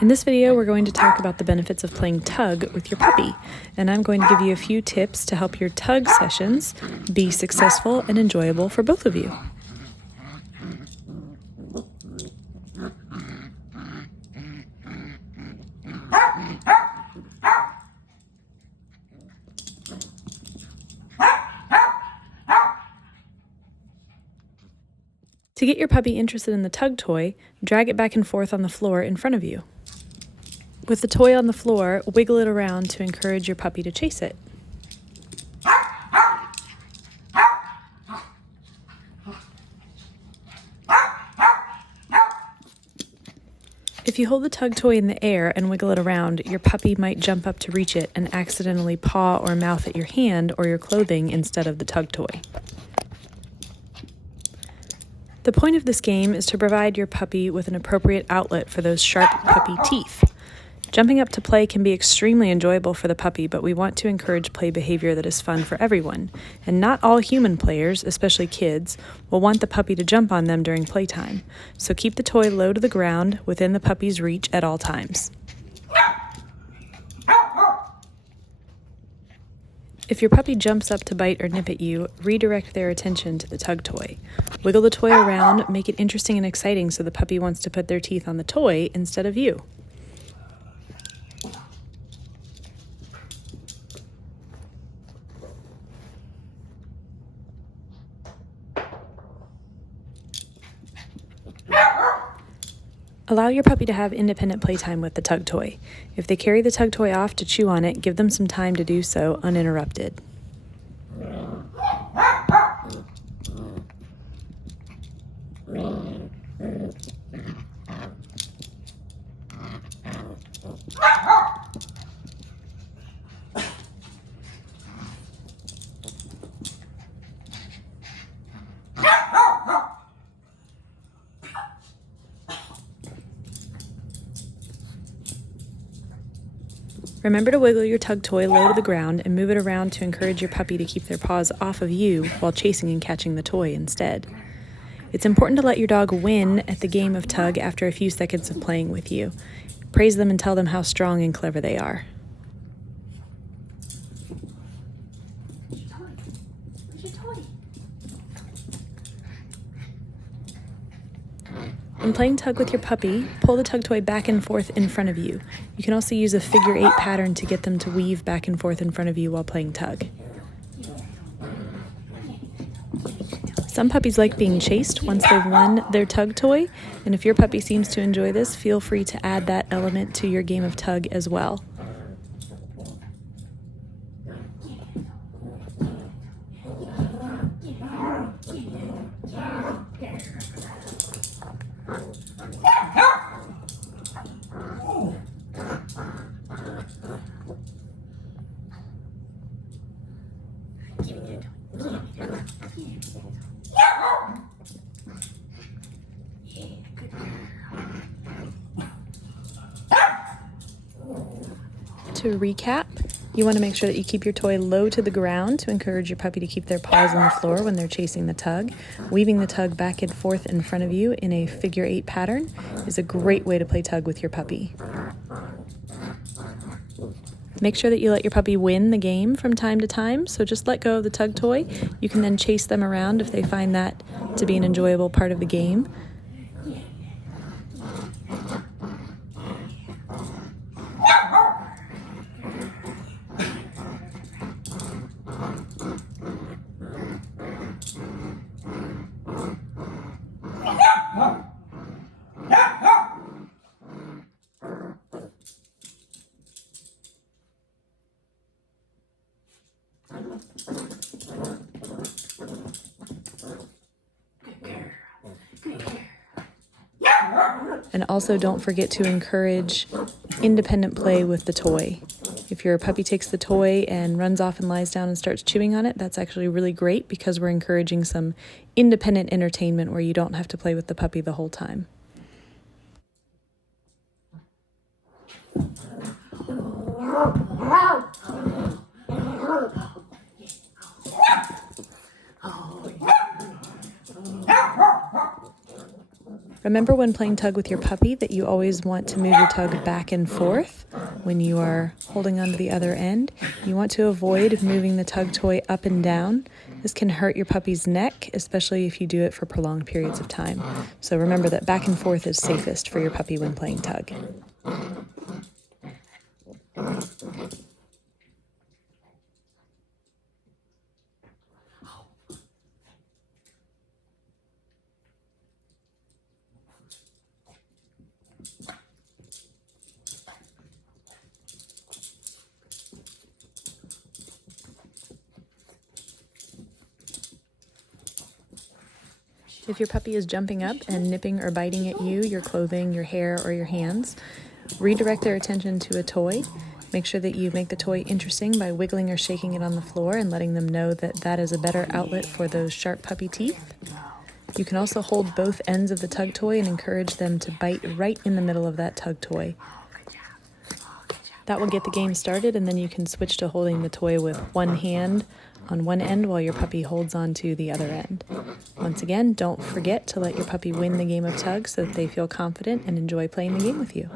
In this video, we're going to talk about the benefits of playing tug with your puppy, and I'm going to give you a few tips to help your tug sessions be successful and enjoyable for both of you. To get your puppy interested in the tug toy, drag it back and forth on the floor in front of you. With the toy on the floor, wiggle it around to encourage your puppy to chase it. If you hold the tug toy in the air and wiggle it around, your puppy might jump up to reach it and accidentally paw or mouth at your hand or your clothing instead of the tug toy. The point of this game is to provide your puppy with an appropriate outlet for those sharp puppy teeth. Jumping up to play can be extremely enjoyable for the puppy, but we want to encourage play behavior that is fun for everyone. And not all human players, especially kids, will want the puppy to jump on them during playtime. So keep the toy low to the ground within the puppy's reach at all times. If your puppy jumps up to bite or nip at you, redirect their attention to the tug toy. Wiggle the toy around, make it interesting and exciting so the puppy wants to put their teeth on the toy instead of you. Allow your puppy to have independent playtime with the tug toy. If they carry the tug toy off to chew on it, give them some time to do so uninterrupted. Remember to wiggle your tug toy low to the ground and move it around to encourage your puppy to keep their paws off of you while chasing and catching the toy instead. It's important to let your dog win at the game of tug after a few seconds of playing with you. Praise them and tell them how strong and clever they are. When playing tug with your puppy, pull the tug toy back and forth in front of you. You can also use a figure 8 pattern to get them to weave back and forth in front of you while playing tug. Some puppies like being chased once they've won their tug toy, and if your puppy seems to enjoy this, feel free to add that element to your game of tug as well. To recap, you want to make sure that you keep your toy low to the ground to encourage your puppy to keep their paws on the floor when they're chasing the tug. Weaving the tug back and forth in front of you in a figure 8 pattern is a great way to play tug with your puppy. Make sure that you let your puppy win the game from time to time, so just let go of the tug toy. You can then chase them around if they find that to be an enjoyable part of the game. And also don't forget to encourage independent play with the toy. If your puppy takes the toy and runs off and lies down and starts chewing on it, that's actually really great because we're encouraging some independent entertainment where you don't have to play with the puppy the whole time. Remember when playing tug with your puppy that you always want to move your tug back and forth when you are holding onto the other end. You want to avoid moving the tug toy up and down. This can hurt your puppy's neck, especially if you do it for prolonged periods of time. So remember that back and forth is safest for your puppy when playing tug. If your puppy is jumping up and nipping or biting at you, your clothing, your hair, or your hands, redirect their attention to a toy. Make sure that you make the toy interesting by wiggling or shaking it on the floor and letting them know that that is a better outlet for those sharp puppy teeth. You can also hold both ends of the tug toy and encourage them to bite right in the middle of that tug toy. That will get the game started, and then you can switch to holding the toy with one hand on one end while your puppy holds on to the other end. Once again, don't forget to let your puppy win the game of tug so that they feel confident and enjoy playing the game with you.